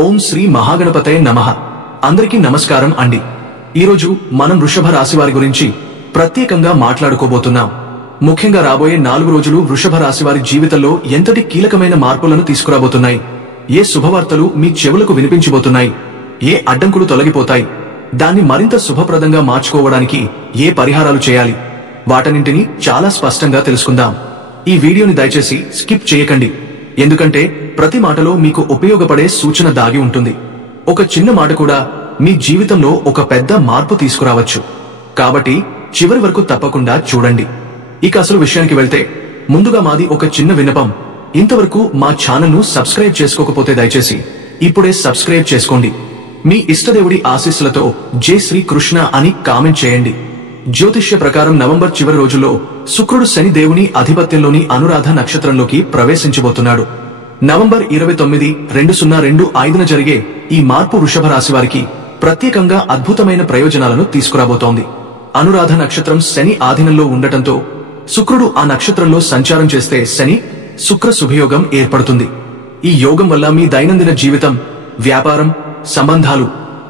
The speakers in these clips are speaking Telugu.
ఓం శ్రీ మహాగణపతయ నమః. అందరికీ నమస్కారం అండి. ఈరోజు మనం వృషభ రాశి వారి గురించి ప్రత్యేకంగా మాట్లాడుకోబోతున్నాం. ముఖ్యంగా రాబోయే 4 రోజులు వృషభ రాశి వారి జీవితంలో ఎంతటి కీలకమైన మార్పులను తీసుకురాబోతున్నాయి, ఏ శుభవార్తలు మీ చెవులకు వినిపించబోతున్నాయి, ఏ అడ్డంకులు తొలగిపోతాయి, దాన్ని మరింత శుభప్రదంగా మార్చుకోవడానికి ఏ పరిహారాలు చేయాలి, వాటన్నింటినీ చాలా స్పష్టంగా తెలుసుకుందాం. ఈ వీడియోని దయచేసి స్కిప్ చేయకండి, ఎందుకంటే ప్రతి మాటలో మీకు ఉపయోగపడే సూచన దాగి ఉంటుంది. ఒక చిన్న మాట కూడా మీ జీవితంలో ఒక పెద్ద మార్పు తీసుకురావచ్చు. కాబట్టి చివరి వరకు తప్పకుండా చూడండి. ఇక అసలు విషయానికి వెళ్తే ముందుగా మాది ఒక చిన్న విన్నపం. ఇంతవరకు మా ఛానల్ను సబ్స్క్రైబ్ చేసుకోకపోతే దయచేసి ఇప్పుడే సబ్స్క్రైబ్ చేసుకోండి. మీ ఇష్టదేవుడి ఆశీస్సులతో జై శ్రీ కృష్ణ అని కామెంట్ చేయండి. జ్యోతిష్య ప్రకారం నవంబర్ చివరి రోజుల్లో శుక్రుడు శని దేవుని ఆధిపత్యంలోని అనురాధ నక్షత్రంలోకి ప్రవేశించబోతున్నాడు. నవంబర్ 29, 2025న జరిగే ఈ మార్పు వృషభ రాశి వారికి ప్రత్యేకంగా అద్భుతమైన ప్రయోజనాలను తీసుకురాబోతోంది. అనురాధ నక్షత్రం శని ఆధీనంలో ఉండటంతో శుక్రుడు ఆ నక్షత్రంలో సంచారం చేస్తే శని శుక్ర శుభయోగం ఏర్పడుతుంది. ఈ యోగం వల్ల మీ దైనందిన జీవితం, వ్యాపారం, సంబంధాలు,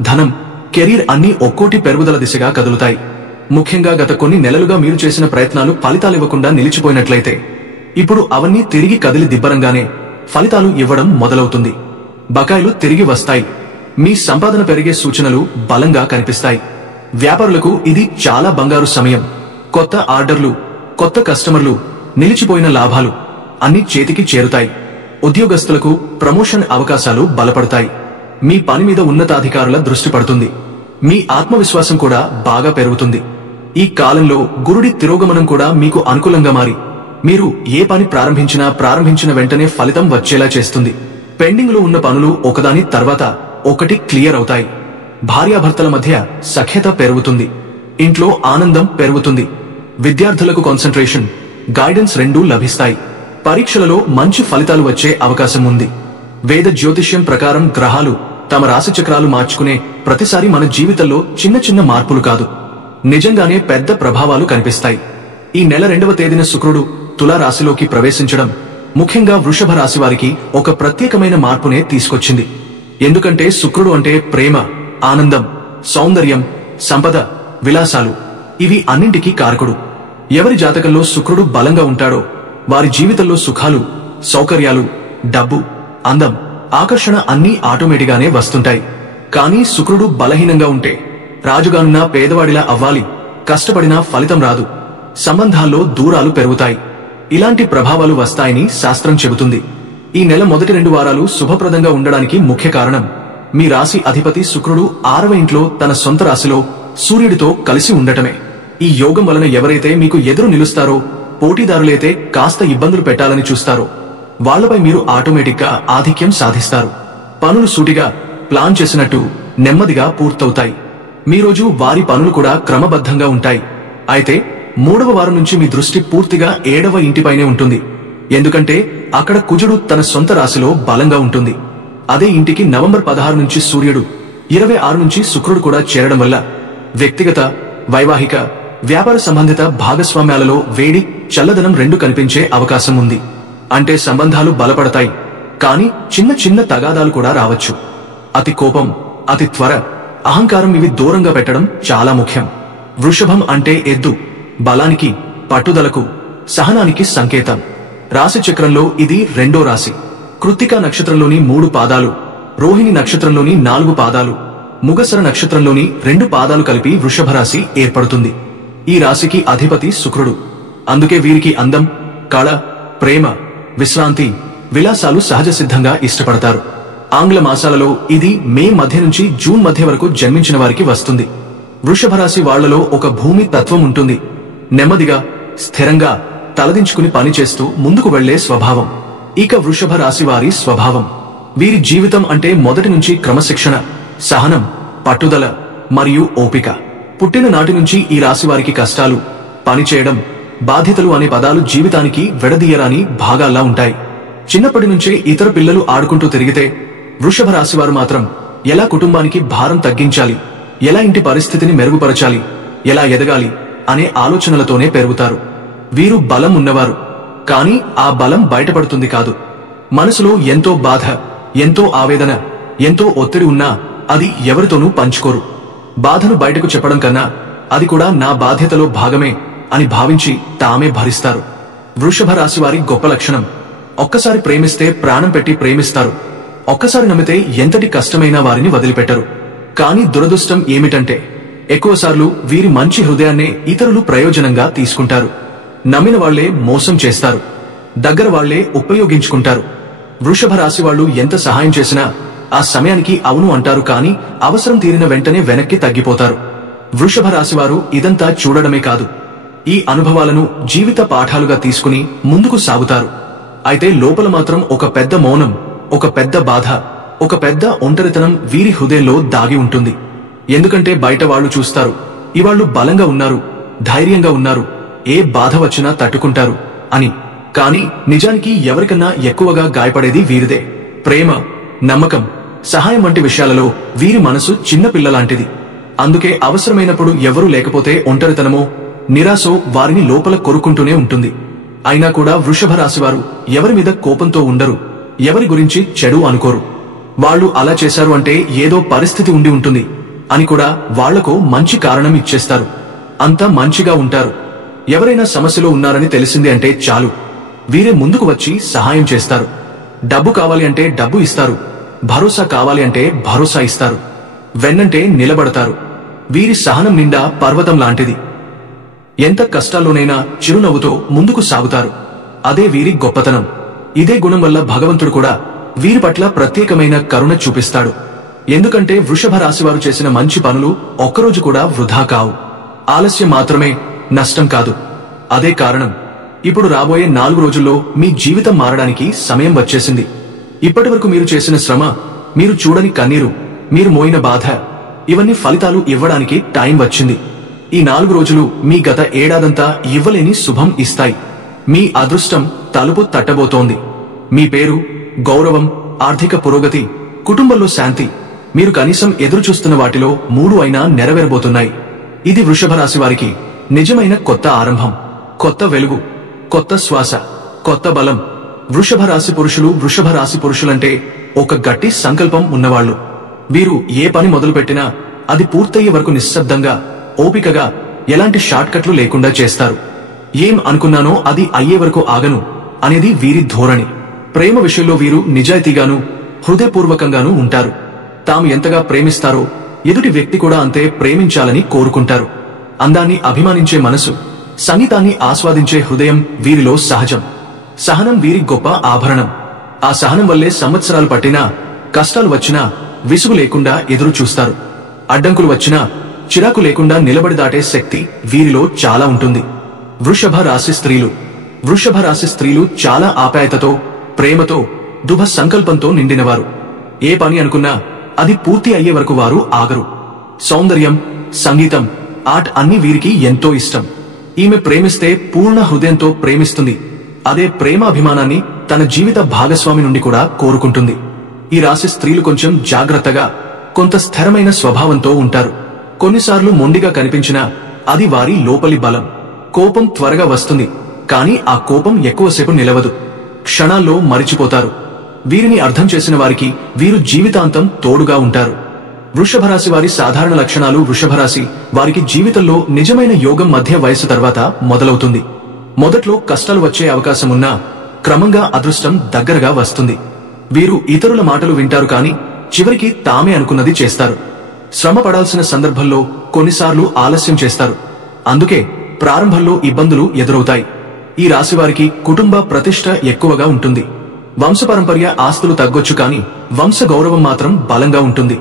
ధనం, కెరీర్ అన్నీ ఒక్కోటి పెరుగుదల దిశగా కదులుతాయి. ముఖ్యంగా గత కొన్ని నెలలుగా మీరు చేసిన ప్రయత్నాలు ఫలితాలివ్వకుండా నిలిచిపోయినట్లయితే ఇప్పుడు అవన్నీ తిరిగి కదిలి దిబ్బరంగానే ఫలితాలు ఇవ్వడం మొదలవుతుంది. బకాయిలు తిరిగి వస్తాయి. మీ సంపాదన పెరిగే సూచనలు బలంగా కనిపిస్తాయి. వ్యాపారులకు ఇది చాలా బంగారు సమయం. కొత్త ఆర్డర్లు, కొత్త కస్టమర్లు, నిలిచిపోయిన లాభాలు అన్ని చేతికి చేరుతాయి. ఉద్యోగస్తులకు ప్రమోషన్ అవకాశాలు బలపడతాయి. మీ పని మీద ఉన్నతాధికారుల దృష్టి పడుతుంది. మీ ఆత్మవిశ్వాసం కూడా బాగా పెరుగుతుంది. ఈ కాలంలో గురుడి తిరోగమనం కూడా మీకు అనుకూలంగా మారి మీరు ఏ పని ప్రారంభించిన వెంటనే ఫలితం వచ్చేలా చేస్తుంది. పెండింగ్ లో ఉన్న పనులు ఒకదాని తర్వాత ఒకటి క్లియర్ అవుతాయి. భార్యాభర్తల మధ్య సఖ్యత పెరుగుతుంది. ఇంట్లో ఆనందం పెరుగుతుంది. విద్యార్థులకు కాన్సంట్రేషన్, గైడెన్స్ రెండూ లభిస్తాయి. పరీక్షలలో మంచి ఫలితాలు వచ్చే అవకాశం ఉంది. వేద జ్యోతిష్యం ప్రకారం గ్రహాలు తమ రాశి చక్రాలు మార్చుకునే ప్రతిసారి మన జీవితంలో చిన్న చిన్న మార్పులు కాదు, నిజంగానే పెద్ద ప్రభావాలు కనిపిస్తాయి. ఈ నెల 2వ తేదీన శుక్రుడు తులా రాశిలోకి ప్రవేశించడం ముఖ్యంగా వృషభ రాశి వారికి ఒక ప్రత్యేకమైన మార్పునే తీసుకొచ్చింది. ఎందుకంటే శుక్రుడు అంటే ప్రేమ, ఆనందం, సౌందర్యం, సంపద, విలాసాలు, ఇవి అన్నింటికీ కారకుడు. ఎవరి జాతకంలో శుక్రుడు బలంగా ఉంటాడో వారి జీవితంలో సుఖాలు, సౌకర్యాలు, డబ్బు, అందం, ఆకర్షణ అన్నీ ఆటోమేటిక్గానే వస్తుంటాయి. కానీ శుక్రుడు బలహీనంగా ఉంటే రాజుగానున్నా పేదవాడిలా అవ్వాలి, కష్టపడినా ఫలితం రాదు, సంబంధాల్లో దూరాలు పెరుగుతాయి. ఇలాంటి ప్రభావాలు వస్తాయని శాస్త్రం చెబుతుంది. ఈ నెల మొదటి 2 వారాలు శుభప్రదంగా ఉండడానికి ముఖ్య కారణం మీ రాశి అధిపతి శుక్రుడు 6వ ఇంట్లో తన సొంత రాశిలో సూర్యుడితో కలిసి ఉండటమే. ఈ యోగం వలన ఎవరైతే మీకు ఎదురు నిలుస్తారో, పోటీదారులైతే కాస్త ఇబ్బందులు పెట్టాలని చూస్తారో వాళ్లపై మీరు ఆటోమేటిక్గా ఆధిక్యం సాధిస్తారు. పనులు సూటిగా ప్లాన్ చేసినట్టు నెమ్మదిగా పూర్తవుతాయి. మీ రోజు వారి పనులు కూడా క్రమబద్ధంగా ఉంటాయి. అయితే 3వ వారం నుంచి మీ దృష్టి పూర్తిగా 7వ ఇంటిపైనే ఉంటుంది. ఎందుకంటే అక్కడ కుజుడు తన సొంత రాశిలో బలంగా ఉంటుంది. అదే ఇంటికి నవంబర్ 16 నుంచి సూర్యుడు, 26 నుంచి శుక్రుడు కూడా చేరడం వల్ల వ్యక్తిగత, వైవాహిక, వ్యాపార సంబంధిత భాగస్వామ్యాలలో వేడి, చల్లదనం రెండు కనిపించే అవకాశం ఉంది. అంటే సంబంధాలు బలపడతాయి, కానీ చిన్న చిన్న తగాదాలు కూడా రావచ్చు. అతి కోపం, అతి త్వర, అహంకారం ఇవి దూరంగా పెట్టడం చాలా ముఖ్యం. వృషభం అంటే ఎద్దు, బలానికి, పట్టుదలకు, సహనానికి సంకేతం. రాశి చక్రంలో ఇది 2వ రాశి. కృత్తికా నక్షత్రంలోని 3 పాదాలు, రోహిణి నక్షత్రంలోని 4 పాదాలు, ముగసర నక్షత్రంలోని 2 పాదాలు కలిపి వృషభ రాశి ఏర్పడుతుంది. ఈ రాశికి అధిపతి శుక్రుడు. అందుకే వీరికి అందం, కళ, ప్రేమ, విశ్రాంతి, విలాసాలు సహజ సిద్ధంగా ఇష్టపడతారు. ఆంగ్ల మాసాలలో ఇది మే మధ్య నుంచి జూన్ మధ్య వరకు జన్మించిన వారికి వస్తుంది. వృషభ రాశి వాళ్లలో ఒక భూమి తత్వం ఉంటుంది. నెమ్మదిగా, స్థిరంగా, తలదించుకుని పనిచేస్తూ ముందుకు వెళ్లే స్వభావం. ఇక వృషభ రాశి వారి స్వభావం, వీరి జీవితం అంటే మొదటి నుంచి క్రమశిక్షణ, సహనం, పట్టుదల మరియు ఓపిక. పుట్టిన నాటి నుంచి ఈ రాశి వారికి కష్టాలు, పనిచేయడం, బాధ్యతలు అనే పదాలు జీవితానికి విడదీయరాని భాగాల్లా ఉంటాయి. చిన్నప్పటి నుంచే ఇతర పిల్లలు ఆడుకుంటూ తిరిగితే వృషభ రాశివారు మాత్రం ఎలా కుటుంబానికి భారం తగ్గించాలి, ఎలా ఇంటి పరిస్థితిని మెరుగుపరచాలి, ఎలా ఎదగాలి అనే ఆలోచనలతోనే పెరుగుతారు. వీరు బలం ఉన్నవారు, కానీ ఆ బలం బయటపడుతుంది కాదు. మనసులో ఎంతో బాధ, ఎంతో ఆవేదన, ఎంతో ఒత్తిడి ఉన్నా అది ఎవరితోనూ పంచుకోరు. బాధను బయటకు చెప్పడం కన్నా అది కూడా నా బాధ్యతలో భాగమే అని భావించి తామే భరిస్తారు. వృషభ రాశి వారి గొప్ప లక్షణం, ఒక్కసారి ప్రేమిస్తే ప్రాణం పెట్టి ప్రేమిస్తారు. ఒక్కసారి నమ్మితే ఎంతటి కష్టమైనా వారిని వదిలిపెట్టరు. కానీ దురదృష్టం ఏమిటంటే ఎక్కువసార్లు వీరి మంచి హృదయాన్నే ఇతరులు ప్రయోజనంగా తీసుకుంటారు. నమ్మిన వాళ్లే మోసం చేస్తారు, దగ్గర వాళ్లే ఉపయోగించుకుంటారు. వృషభ రాశి వాళ్లు ఎంత సహాయం చేసినా ఆ సమయానికి అవును అంటారు, కానీ అవసరం తీరిన వెంటనే వెనక్కి తగ్గిపోతారు. వృషభ రాశివారు ఇదంతా చూడడమే కాదు, ఈ అనుభవాలను జీవిత పాఠాలుగా తీసుకుని ముందుకు సాగుతారు. అయితే లోపల మాత్రం ఒక పెద్ద మౌనం, ఒక పెద్ద బాధ, ఒక పెద్ద ఒంటరితనం వీరి హృదయంలో దాగి ఉంటుంది. ఎందుకంటే బయట వాళ్ళు చూస్తారు, ఇవాళ్లు బలంగా ఉన్నారు, ధైర్యంగా ఉన్నారు, ఏ బాధ వచ్చినా తట్టుకుంటారు అని. కానీ నిజానికి ఎవరికన్నా ఎక్కువగా గాయపడేది వీరిదే. ప్రేమ, నమ్మకం, సహాయం వంటి విషయాలలో వీరి మనసు చిన్నపిల్లలాంటిది. అందుకే అవసరమైనప్పుడు ఎవరూ లేకపోతే ఒంటరితనమో నిరాశో వారిని లోపల కొరుకుంటూనే ఉంటుంది. అయినా కూడా వృషభ రాశివారు ఎవరి మీద కోపంతో ఉండరు, ఎవరి గురించి చెడు అనుకోరు. వాళ్ళు అలా చేశారు అంటే ఏదో పరిస్థితి ఉండి ఉంటుంది అని కూడా వాళ్లకు మంచి కారణం ఇచ్చేస్తారు. అంతా మంచిగా ఉంటారు. ఎవరైనా సమస్యలో ఉన్నారని తెలిసింది అంటే చాలు, వీరే ముందుకు వచ్చి సహాయం చేస్తారు. డబ్బు కావాలి అంటే డబ్బు ఇస్తారు, భరోసా కావాలి అంటే భరోసా ఇస్తారు, వెన్నంటే నిలబడతారు. వీరి సహనం నిండా పర్వతం లాంటిది. ఎంత కష్టాల్లోనైనా చిరునవ్వుతో ముందుకు సాగుతారు. అదే వీరి గొప్పతనం. ఇదే గుణం వల్ల భగవంతుడు కూడా వీరి పట్ల ప్రత్యేకమైన కరుణ చూపిస్తాడు. ఎందుకంటే వృషభ రాశివారు చేసిన మంచి పనులు ఒక్కరోజు కూడా వృధా కావు. ఆలస్యం మాత్రమే, నష్టం కాదు. అదే కారణం ఇప్పుడు రాబోయే 4 రోజుల్లో మీ జీవితం మారడానికి సమయం వచ్చేసింది. ఇప్పటివరకు మీరు చేసిన శ్రమ, మీరు చూడని కన్నీరు, మీరు మోయిన బాధ, ఇవన్నీ ఫలితాలు ఇవ్వడానికి టైం వచ్చింది. ఈ 4 రోజులు మీ గత ఏడాదంతా ఇవ్వలేని శుభం ఇస్తాయి. మీ అదృష్టం తలుపు తట్టబోతోంది. మీ పేరు, గౌరవం, ఆర్థిక పురోగతి, కుటుంబంలో శాంతి, మీరు కనీసం ఎదురుచూస్తున్న వాటిలో 3 అయినా నెరవేరబోతున్నాయి. ఇది వృషభ రాశి వారికి నిజమైన కొత్త ఆరంభం, కొత్త వెలుగు, కొత్త శ్వాస, కొత్త బలం. వృషభ రాశి పురుషులంటే ఒక గట్టి సంకల్పం ఉన్నవాళ్లు. వీరు ఏ పని మొదలుపెట్టినా అది పూర్తయ్యే వరకు నిశ్శబ్దంగా, ఓపికగా, ఎలాంటి షార్ట్ కట్లు లేకుండా చేస్తారు. ఏం అనుకున్నానో అది అయ్యే వరకు ఆగను అనేది వీరి ధోరణి. ప్రేమ విషయంలో వీరు నిజాయితీగాను, హృదయపూర్వకంగానూ ఉంటారు. తాము ఎంతగా ప్రేమిస్తారో ఎదుటి వ్యక్తి కూడా అంతే ప్రేమించాలని కోరుకుంటారు. అందాన్ని అభిమానించే మనసు, సంగీతాన్ని ఆస్వాదించే హృదయం వీరిలో సహజం. సహనం వీరి గొప్ప ఆభరణం. ఆ సహనం వల్లే సంవత్సరాలు పట్టినా, కష్టాలు వచ్చినా విసుగు లేకుండా ఎదురు చూస్తారు. అడ్డంకులు వచ్చినా చిరాకు లేకుండా నిలబడి దాటే శక్తి వీరిలో చాలా ఉంటుంది. వృషభ రాశి స్త్రీలు చాలా ఆప్యాయతతో, ప్రేమతో, శుభ సంకల్పంతో నిండినవారు. ఏ పని అనుకున్నా అది పూర్తి అయ్యే వరకు వారు ఆగరు. సౌందర్యం, సంగీతం, ఆర్ట్ అన్ని వీరికి ఎంతో ఇష్టం. ఈమె ప్రేమిస్తే పూర్ణ హృదయంతో ప్రేమిస్తుంది. అదే ప్రేమాభిమానాన్ని తన జీవిత భాగస్వామి నుండి కూడా కోరుకుంటుంది. ఈ రాశి స్త్రీలు కొంచెం జాగ్రత్తగా, కొంత స్థిరమైన స్వభావంతో ఉంటారు. కొన్నిసార్లు మొండిగా కనిపించినా అది వారి లోపలి బలం. కోపం త్వరగా వస్తుంది, కానీ ఆ కోపం ఎక్కువసేపు నిలవదు. క్షణాల్లో మరిచిపోతారు. వీరిని అర్థం చేసిన వారికి వీరు జీవితాంతం తోడుగా ఉంటారు. వృషభ రాశి వారి సాధారణ లక్షణాలు. వృషభ రాశి వారికి జీవితంలో నిజమైన యోగం మధ్య వయసు తర్వాత మొదలవుతుంది. మొదట్లో కష్టాలు వచ్చే అవకాశం ఉన్నా క్రమంగా అదృష్టం దగ్గరగా వస్తుంది. వీరు ఇతరుల మాటలు వింటారు, కానీ చివరికి తామే అనుకున్నది చేస్తారు. శ్రమ పడాల్సిన సందర్భంలో కొన్నిసార్లు ఆలస్యం చేస్తారు. అందుకే ప్రారంభంలో ఇబ్బందులు ఎదురవుతాయి. ఈ రాశివారికి కుటుంబ ప్రతిష్ట ఎక్కువగా ఉంటుంది. వంశపారంపర్య ఆస్తులు తగ్గొచ్చు, కానీ వంశ గౌరవం మాత్రం బలంగా ఉంటుంది.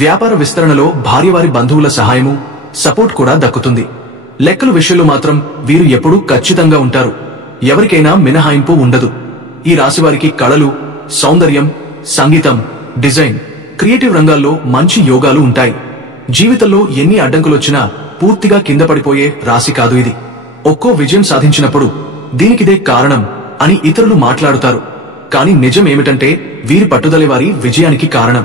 వ్యాపార విస్తరణలో భార్యవారి బంధువుల సహాయము, సపోర్ట్ కూడా దక్కుతుంది. లెక్కల విషయంలో మాత్రం వీరు ఎప్పుడూ ఖచ్చితంగా ఉంటారు. ఎవరికైనా మినహాయింపు ఉండదు. ఈ రాశివారికి కళలు, సౌందర్యం, సంగీతం, డిజైన్, క్రియేటివ్ రంగాల్లో మంచి యోగాలు ఉంటాయి. జీవితంలో ఎన్ని అడ్డంకులొచ్చినా పూర్తిగా కింద పడిపోయే రాశి కాదు ఇది. ఒక్కో విజయం సాధించినప్పుడు దీనికిదే కారణం అని ఇతరులు మాట్లాడుతారు. కానీ నిజం ఏమిటంటే వీరి పట్టుదల వారి విజయానికి కారణం.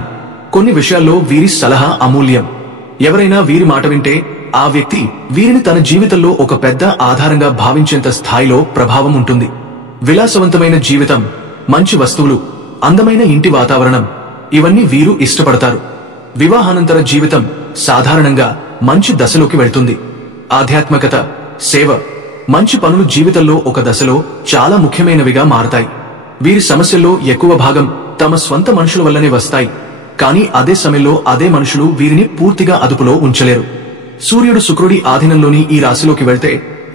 కొన్ని విషయాల్లో వీరి సలహా అమూల్యం. ఎవరైనా వీరి మాట వింటే ఆ వ్యక్తి వీరిని తన జీవితంలో ఒక పెద్ద ఆధారంగా భావించేంత స్థాయిలో ప్రభావం ఉంటుంది. విలాసవంతమైన జీవితం, మంచి వస్తువులు, అందమైన ఇంటి వాతావరణం, ఇవన్నీ వీరు ఇష్టపడతారు. వివాహానంతర జీవితం సాధారణంగా మంచి దశలోకి వెళ్తుంది. ఆధ్యాత్మికత, సేవ, మంచి పనులు జీవితంలో ఒక దశలో చాలా ముఖ్యమైనవిగా మారతాయి. వీరి సమస్యల్లో ఎక్కువ భాగం తమ స్వంత మనుషుల వల్లనే వస్తాయి. కానీ అదే సమయంలో అదే మనుషులు వీరిని పూర్తిగా అదుపులో ఉంచలేరు. సూర్యుడు శుక్రుడి ఆధీనంలోని ఈ రాశిలోకి వెళ్తే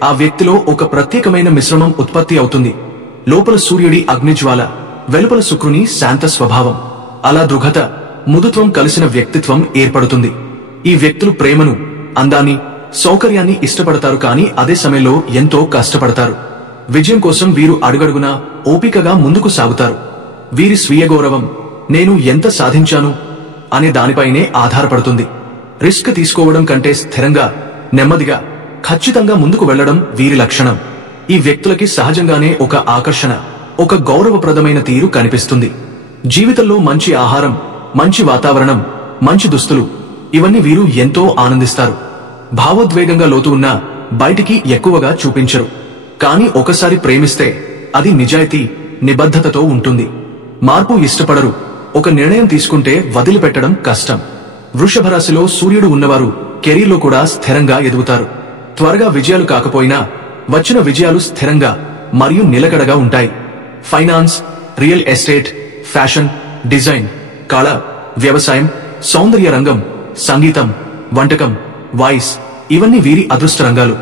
ఆ వ్యక్తిలో ఒక ప్రత్యేకమైన మిశ్రమం ఉత్పత్తి అవుతుంది. లోపల సూర్యుడి అగ్నిజ్వాల, వెలుపల శుక్రుని శాంత స్వభావం. అలా దృఢత, మృదుత్వం కలిసిన వ్యక్తిత్వం ఏర్పడుతుంది. ఈ వ్యక్తులు ప్రేమను, అందాన్ని, సౌకర్యాన్ని ఇష్టపడతారు. కానీ అదే సమయంలో ఎంతో కష్టపడతారు. విజయం కోసం వీరు అడుగడుగునా ఓపికగా ముందుకు సాగుతారు. వీరి స్వీయ గౌరవం, నేను ఎంత సాధించాను అనే దానిపైనే ఆధారపడుతుంది. రిస్క్ తీసుకోవడం కంటే స్థిరంగా, నెమ్మదిగా, ఖచ్చితంగా ముందుకు వెళ్లడం వీరి లక్షణం. ఈ వ్యక్తులకి సహజంగానే ఒక ఆకర్షణ, ఒక గౌరవప్రదమైన తీరు కనిపిస్తుంది. జీవితంలో మంచి ఆహారం, మంచి వాతావరణం, మంచి దుస్తులు, ఇవన్నీ వీరు ఎంతో ఆనందిస్తారు. భావోద్వేగంగా లోతు ఉన్నా బయటికి ఎక్కువగా చూపించరు. కానీ ఒకసారి ప్రేమిస్తే అది నిజాయితీ, నిబద్ధతతో ఉంటుంది. మార్పు ఇష్టపడరు. ఒక నిర్ణయం తీసుకుంటే వదిలిపెట్టడం కష్టం. వృషభ రాశిలో సూర్యుడు ఉన్నవారు కెరీర్లో కూడా స్థిరంగా ఎదుగుతారు. త్వరగా విజయాలు కాకపోయినా వచ్చిన విజయాలు స్థిరంగా మరియు నిలకడగా ఉంటాయి. Finance, real estate, fashion, design, కళ, వ్యవసాయం, సౌందర్య రంగం, సంగీతం, వంటకం, వాయిస్, ఇవన్నీ వీరి అదృష్ట రంగాలు.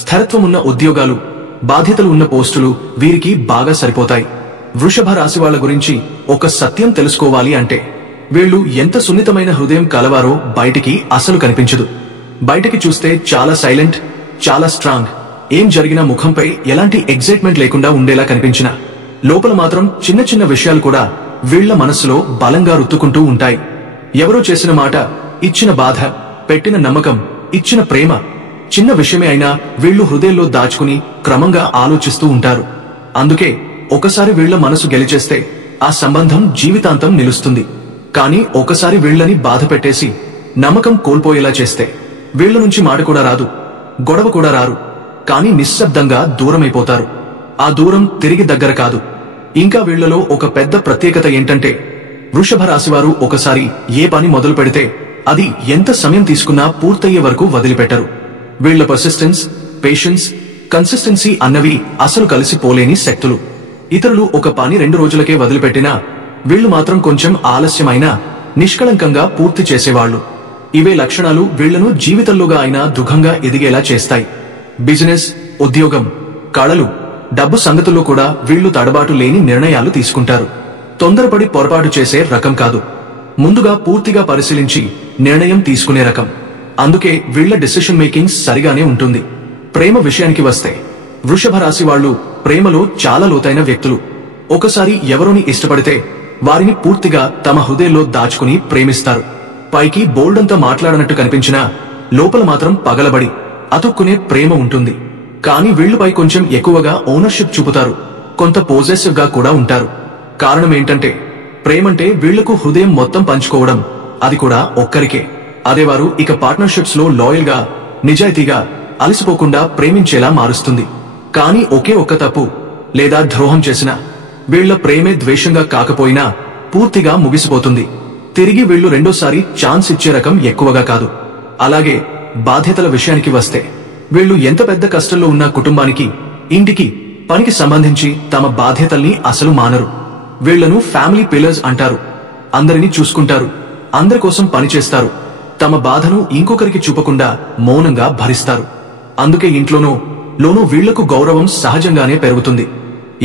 స్థిరత్వం ఉన్న ఉద్యోగాలు, బాధ్యతలు ఉన్న పోస్టులు వీరికి బాగా సరిపోతాయి. వృషభ రాశి వాళ్ల గురించి ఒక సత్యం తెలుసుకోవాలి అంటే వీళ్ళు ఎంత సున్నితమైన హృదయం కలవారో బయటికి అసలు కనిపించదు. బయటికి చూస్తే చాలా సైలెంట్, చాలా స్ట్రాంగ్, ఏం జరిగినా ముఖంపై ఎలాంటి ఎగ్జైట్మెంట్ లేకుండా ఉండేలా కనిపించినా లోపల మాత్రం చిన్న చిన్న విషయాలు కూడా వీళ్ల మనస్సులో బలంగా రుత్తుకుంటూ ఉంటాయి. ఎవరో చేసిన మాట, ఇచ్చిన బాధ, పెట్టిన నమ్మకం, ఇచ్చిన ప్రేమ, చిన్న విషయమే అయినా వీళ్లు హృదయంలో దాచుకుని క్రమంగా ఆలోచిస్తూ ఉంటారు. అందుకే ఒకసారి వీళ్ల మనసు గెలిచేస్తే ఆ సంబంధం జీవితాంతం నిలుస్తుంది. కానీ ఒకసారి వీళ్లని బాధ పెట్టేసి నమ్మకం కోల్పోయేలా చేస్తే వీళ్ల నుంచి మాట కూడా రాదు, గొడవ కూడా రారు. కానీ నిశ్శబ్దంగా దూరమైపోతారు. ఆ దూరం తిరిగి దగ్గర కాదు. ఇంకా వీళ్లలో ఒక పెద్ద ప్రత్యేకత ఏంటంటే వృషభ రాశివారు ఒకసారి ఏ పని మొదలు పెడితే అది ఎంత సమయం తీసుకున్నా పూర్తయ్యే వరకు వదిలిపెట్టరు. వీళ్ల పర్సిస్టెన్స్, పేషెన్స్, కన్సిస్టెన్సీ అన్నవి అసలు కలిసిపోలేని శక్తులు. ఇతరులు ఒక పని 2 రోజులకే వదిలిపెట్టినా వీళ్లు మాత్రం కొంచెం ఆలస్యమైనా నిష్కళంకంగా పూర్తి చేసేవాళ్లు. ఇవే లక్షణాలు వీళ్లను జీవితంలోగా అయినా దృఢంగా ఎదిగేలా చేస్తాయి. బిజినెస్, ఉద్యోగం, కళలు, డబ్బు సంగతుల్లో కూడా వీళ్లు తడబాటు లేని నిర్ణయాలు తీసుకుంటారు. తొందరపడి పొరపాటు చేసే రకం కాదు. ముందుగా పూర్తిగా పరిశీలించి నిర్ణయం తీసుకునే రకం. అందుకే వీళ్ల డెసిషన్ మేకింగ్ సరిగానే ఉంటుంది. ప్రేమ విషయానికి వస్తే వృషభ రాశి వాళ్లు ప్రేమలో చాలా లోతైన వ్యక్తులు. ఒకసారి ఎవరోని ఇష్టపడితే వారిని పూర్తిగా తమ హృదయంలో దాచుకుని ప్రేమిస్తారు. పైకి బోల్డంతా మాట్లాడనట్టు కనిపించినా లోపల మాత్రం పగలబడి అతుక్కునే ప్రేమ ఉంటుంది. కానీ వీళ్లపై కొంచెం ఎక్కువగా ఓనర్షిప్ చూపుతారు. కొంత పోజెసివ్ గా కూడా ఉంటారు. కారణం ఏంటంటే ప్రేమంటే వీళ్లకు హృదయం మొత్తం పంచుకోవడం, అది కూడా ఒక్కరికే. అదే వారు ఇక పార్ట్నర్షిప్స్ లో లాయల్ గా, నిజాయితీగా, అలసిపోకుండా ప్రేమించేలా మారుస్తుంది. కానీ ఒకే ఒక్క తప్పు లేదా ద్రోహం చేసినా వీళ్ల ప్రేమే ద్వేషంగా కాకపోయినా పూర్తిగా ముగిసిపోతుంది. తిరిగి వీళ్లు రెండోసారి ఛాన్స్ ఇచ్చే రకం ఎక్కువగా కాదు. అలాగే బాధ్యతల విషయానికి వస్తే వీళ్లు ఎంత పెద్ద కష్టంలో ఉన్న కుటుంబానికి, ఇంటికి, పనికి సంబంధించి తమ బాధ్యతల్ని అసలు మానరు. వీళ్లను ఫ్యామిలీ పిల్లర్స్ అంటారు. అందరినీ చూసుకుంటారు, అందరి కోసం పనిచేస్తారు. తమ బాధను ఇంకొకరికి చూపకుండా మౌనంగా భరిస్తారు. అందుకే ఇంట్లోనూ లోనూ వీళ్లకు గౌరవం సహజంగానే పెరుగుతుంది.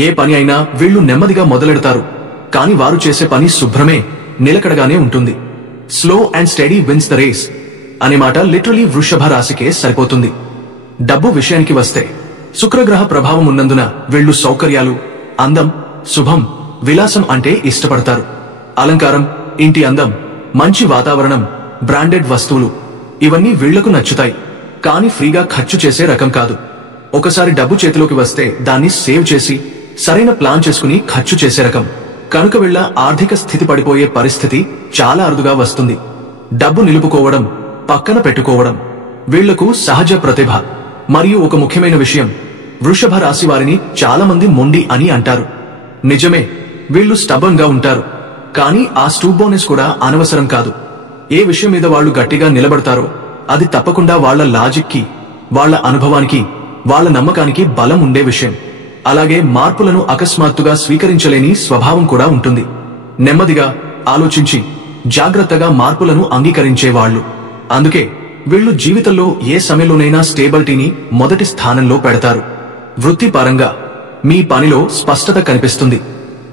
ఏ పని అయినా వీళ్లు నెమ్మదిగా మొదలెడతారు. కాని వారు చేసే పని శుభ్రమే, నిలకడగానే ఉంటుంది. Slow and steady wins the race అనే మాట లిటరలీ వృషభ రాశికే సరిపోతుంది. డబ్బు విషయానికి వస్తే శుక్రగ్రహ ప్రభావం ఉన్నందున వీళ్లు సౌకర్యాలు, అందం, శుభం, విలాసం అంటే ఇష్టపడతారు. అలంకారం, ఇంటి అందం, మంచి వాతావరణం, బ్రాండెడ్ వస్తువులు, ఇవన్నీ వీళ్లకు నచ్చుతాయి. కానీ ఫ్రీగా ఖర్చు చేసే రకం కాదు. ఒకసారి డబ్బు చేతిలోకి వస్తే దాన్ని సేవ్ చేసి సరైన ప్లాన్ చేసుకుని ఖర్చు చేసే రకం. కనుక వీళ్ల ఆర్థిక స్థితి పడిపోయే పరిస్థితి చాలా అరుదుగా వస్తుంది. డబ్బు నిలుపుకోవడం, పక్కన పెట్టుకోవడం వీళ్లకు సహజ ప్రతిభ. మరియు ఒక ముఖ్యమైన విషయం, వృషభ రాశి వారిని చాలా మంది మొండి అని అంటారు. నిజమే, వీళ్లు స్టబన్ గా ఉంటారు. కానీ ఆ స్టూబోనెస్ కూడా అనవసరం కాదు. ఏ విషయం మీద వాళ్ళు గట్టిగా నిలబడతారో అది తప్పకుండా వాళ్ల లాజిక్ కి, వాళ్ల అనుభవానికి, వాళ్ల నమ్మకానికి బలం ఉండే విషయం. అలాగే మార్పులను అకస్మాత్తుగా స్వీకరించలేని స్వభావం కూడా ఉంటుంది. నెమ్మదిగా ఆలోచించి జాగ్రత్తగా మార్పులను అంగీకరించేవాళ్లు. అందుకే వీళ్లు జీవితంలో ఏ సమయంలోనైనా స్టేబిలిటీని మొదటి స్థానంలో పెడతారు. వృత్తిపరంగా మీ పనిలో స్పష్టత కనిపిస్తుంది.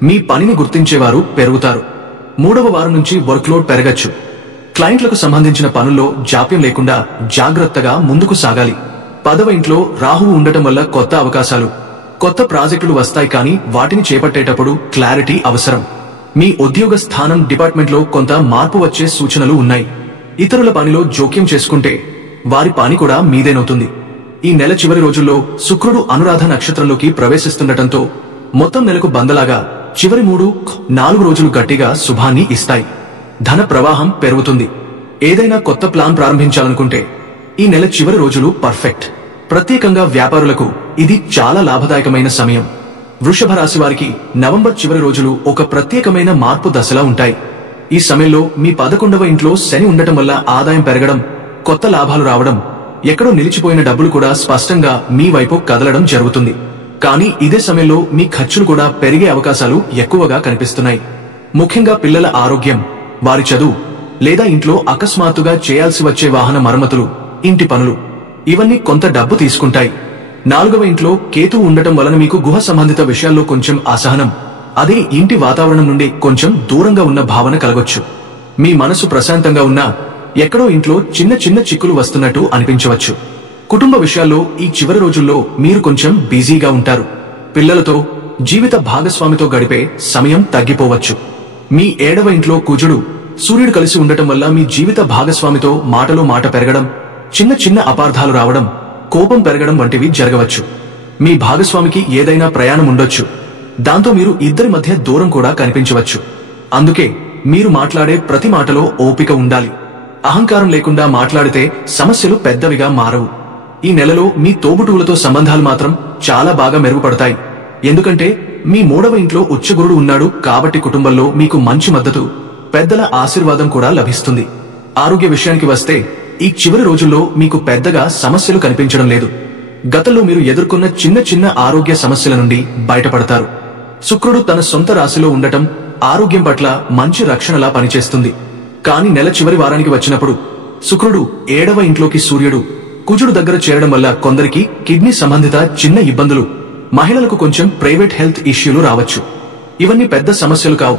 మీ పనిని గుర్తించేవారు పెరుగుతారు. 3వ వారం నుంచి వర్క్లోడ్ పెరగచ్చు. క్లయింట్లకు సంబంధించిన పనుల్లో జాప్యం లేకుండా జాగ్రత్తగా ముందుకు సాగాలి. 10వ ఇంట్లో రాహువు ఉండటం వల్ల కొత్త అవకాశాలు, కొత్త ప్రాజెక్టులు వస్తాయి. కానీ వాటిని చేపట్టేటప్పుడు క్లారిటీ అవసరం. మీ ఉద్యోగ స్థానం డిపార్ట్మెంట్లో కొంత మార్పు వచ్చే సూచనలు ఉన్నాయి. ఇతరుల పనిలో జోక్యం చేసుకుంటే వారి పని కూడా మీదేనవుతుంది. ఈ నెల చివరి రోజుల్లో శుక్రుడు అనురాధ నక్షత్రంలోకి ప్రవేశిస్తుండటంతో మొత్తం నెలకు బందలాగా చివరి 3-4 రోజులు గట్టిగా శుభాన్ని ఇస్తాయి. ధన ప్రవాహం పెరుగుతుంది. ఏదైనా కొత్త ప్లాన్ ప్రారంభించాలనుకుంటే ఈ నెల చివరి రోజులు పర్ఫెక్ట్. ప్రత్యేకంగా వ్యాపారులకు ఇది చాలా లాభదాయకమైన సమయం. వృషభ రాశి వారికి నవంబర్ చివరి రోజులు ఒక ప్రత్యేకమైన మార్పు దశలా ఉంటాయి. ఈ సమయంలో మీ 11వ ఇంట్లో శని ఉండటం వల్ల ఆదాయం పెరగడం, కొత్త లాభాలు రావడం, ఎక్కడో నిలిచిపోయిన డబ్బులు కూడా స్పష్టంగా మీ వైపు కదలడం జరుగుతుంది. కానీ ఇదే సమయంలో మీ ఖర్చులు కూడా పెరిగే అవకాశాలు ఎక్కువగా కనిపిస్తున్నాయి. ముఖ్యంగా పిల్లల ఆరోగ్యం, వారి చదువు లేదా ఇంట్లో అకస్మాత్తుగా చేయాల్సి వచ్చే వాహన మరమ్మతులు, ఇంటి పనులు ఇవన్నీ కొంత డబ్బు తీసుకుంటాయి. 4వ ఇంట్లో కేతువు ఉండటం వలన మీకు గుహ సంబంధిత విషయాల్లో కొంచెం అసహనం, అదే ఇంటి వాతావరణం నుండి కొంచెం దూరంగా ఉన్న భావన కలగొచ్చు. మీ మనసు ప్రశాంతంగా ఉన్నా ఎక్కడో ఇంట్లో చిన్న చిన్న చిక్కులు వస్తున్నట్టు అనిపించవచ్చు. కుటుంబ విషయాల్లో ఈ చివరి రోజుల్లో మీరు కొంచెం బిజీగా ఉంటారు. పిల్లలతో, జీవిత భాగస్వామితో గడిపే సమయం తగ్గిపోవచ్చు. మీ 7వ ఇంట్లో కుజుడు, సూర్యుడు కలిసి ఉండటం వల్ల మీ జీవిత భాగస్వామితో మాటలో మాట పెరగడం, చిన్న చిన్న అపార్థాలు రావడం, కోపం పెరగడం వంటివి జరగవచ్చు. మీ భాగస్వామికి ఏదైనా ప్రయాణం ఉండొచ్చు. దాంతో మీరు ఇద్దరి మధ్య దూరం కూడా కనిపించవచ్చు. అందుకే మీరు మాట్లాడే ప్రతి మాటలో ఓపిక ఉండాలి. అహంకారం లేకుండా మాట్లాడితే సమస్యలు పెద్దవిగా మారవు. ఈ నెలలో మీ తోబుటువులతో సంబంధాలు మాత్రం చాలా బాగా మెరుగుపడతాయి. ఎందుకంటే మీ 3వ ఇంట్లో ఉచ్చగురుడు ఉన్నాడు కాబట్టి కుటుంబంలో మీకు మంచి మద్దతు, పెద్దల ఆశీర్వాదం కూడా లభిస్తుంది. ఆరోగ్య విషయానికి వస్తే ఈ చివరి రోజుల్లో మీకు పెద్దగా సమస్యలు కనిపించడం లేదు. గతంలో మీరు ఎదుర్కొన్న చిన్న చిన్న ఆరోగ్య సమస్యల నుండి బయటపడతారు. శుక్రుడు తన సొంత రాశిలో ఉండటం ఆరోగ్యం పట్ల మంచి రక్షణలా పనిచేస్తుంది. కానీ నెల చివరి వారానికి వచ్చినప్పుడు శుక్రుడు 7వ ఇంట్లోకి సూర్యుడు, కుజుడు దగ్గర చేరడం వల్ల కొందరికి కిడ్నీ సంబంధిత చిన్న ఇబ్బందులు, మహిళలకు కొంచెం ప్రైవేట్ హెల్త్ ఇష్యూలు రావచ్చు. ఇవన్నీ పెద్ద సమస్యలు కావు,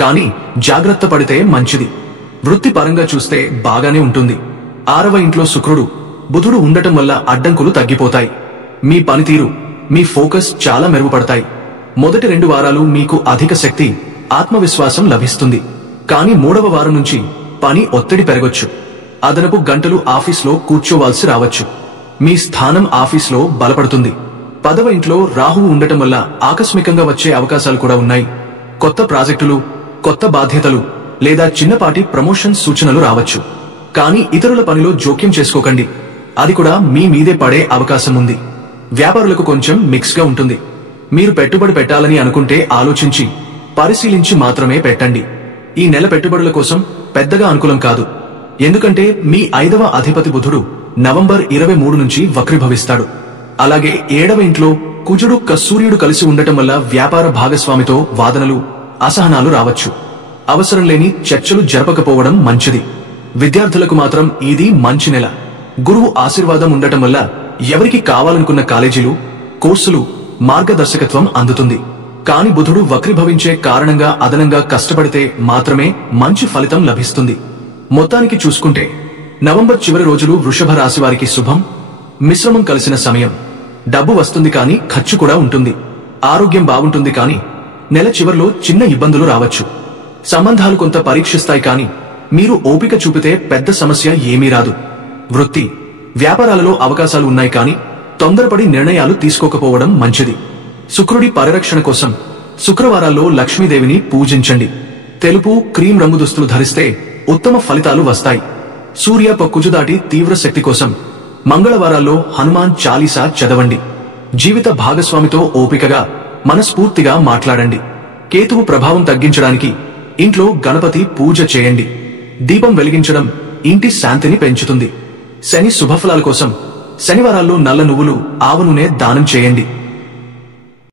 కానీ జాగ్రత్త పడితే మంచిది. వృత్తిపరంగా చూస్తే బాగానే ఉంటుంది. 6వ ఇంట్లో శుక్రుడు, బుధుడు ఉండటం వల్ల అడ్డంకులు తగ్గిపోతాయి. మీ పనితీరు, మీ ఫోకస్ చాలా మెరుగుపడతాయి. మొదటి 2 వారాలు మీకు అధిక శక్తి, ఆత్మవిశ్వాసం లభిస్తుంది. కానీ 3వ వారం నుంచి పని ఒత్తిడి పెరగొచ్చు. అదనపు గంటలు ఆఫీస్లో కూర్చోవాల్సి రావచ్చు. మీ స్థానం ఆఫీస్లో బలపడుతుంది. 10వ ఇంట్లో రాహువు ఉండటం వల్ల ఆకస్మికంగా వచ్చే అవకాశాలు కూడా ఉన్నాయి. కొత్త ప్రాజెక్టులు, కొత్త బాధ్యతలు లేదా చిన్నపాటి ప్రమోషన్ సూచనలు రావచ్చు. కానీ ఇతరుల పనిలో జోక్యం చేసుకోకండి. అది కూడా మీ మీదే పడే అవకాశం ఉంది. వ్యాపారులకు కొంచెం మిక్స్ గా ఉంటుంది. మీరు పెట్టుబడి పెట్టాలని అనుకుంటే ఆలోచించి, పరిశీలించి మాత్రమే పెట్టండి. ఈ నెల పెట్టుబడుల కోసం పెద్దగా అనుకూలం కాదు. ఎందుకంటే మీ 5వ అధిపతి బుధుడు నవంబర్ 23 నుంచి వక్రీభవిస్తాడు. అలాగే 7వ ఇంట్లో కుజుడు సూర్యుడు కలిసి ఉండటం వల్ల వ్యాపార భాగస్వామితో వాదనలు, అసహనాలు రావచ్చు. అవసరం లేని చర్చలు జరపకపోవడం మంచిది. విద్యార్థులకు మాత్రం ఇది మంచి నెల. గురువు ఆశీర్వాదం ఉండటం వల్ల ఎవరికి కావాలనుకున్న కాలేజీలు, కోర్సులు, మార్గదర్శకత్వం అందుతుంది. కాని బుధుడు వక్రీభవించే కారణంగా అదనంగా కష్టపడితే మాత్రమే మంచి ఫలితం లభిస్తుంది. మొత్తానికి చూసుకుంటే నవంబర్ చివరి రోజులు వృషభ రాశి వారికి శుభం, మిశ్రమం కలిసిన సమయం. డబ్బు వస్తుంది కానీ ఖర్చు కూడా ఉంటుంది. ఆరోగ్యం బాగుంటుంది కానీ నెల చివర్లో చిన్న ఇబ్బందులు రావచ్చు. సంబంధాలు కొంత పరీక్షిస్తాయి కానీ మీరు ఓపిక చూపితే పెద్ద సమస్య ఏమీ రాదు. వృత్తి, వ్యాపారాలలో అవకాశాలు ఉన్నాయి కానీ తొందరపడి నిర్ణయాలు తీసుకోకపోవడం మంచిది. శుక్రుడి పరిరక్షణ కోసం శుక్రవారాల్లో లక్ష్మీదేవిని పూజించండి. తెలుపు, క్రీమ్ రంగు దుస్తులు ధరిస్తే ఉత్తమ ఫలితాలు వస్తాయి. సూర్య కుజు దాటి తీవ్ర శక్తి కోసం మంగళవారాల్లో హనుమాన్ చాలీసా చదవండి. జీవిత భాగస్వామితో ఓపికగా, మనస్ఫూర్తిగా మాట్లాడండి. కేతువు ప్రభావం తగ్గించడానికి ఇంట్లో గణపతి పూజ చేయండి. దీపం వెలిగించడం ఇంటి శాంతిని పెంచుతుంది. శని శుభఫలాల కోసం శనివారాల్లో నల్ల నువ్వులు, ఆవ నూనె దానం చేయండి.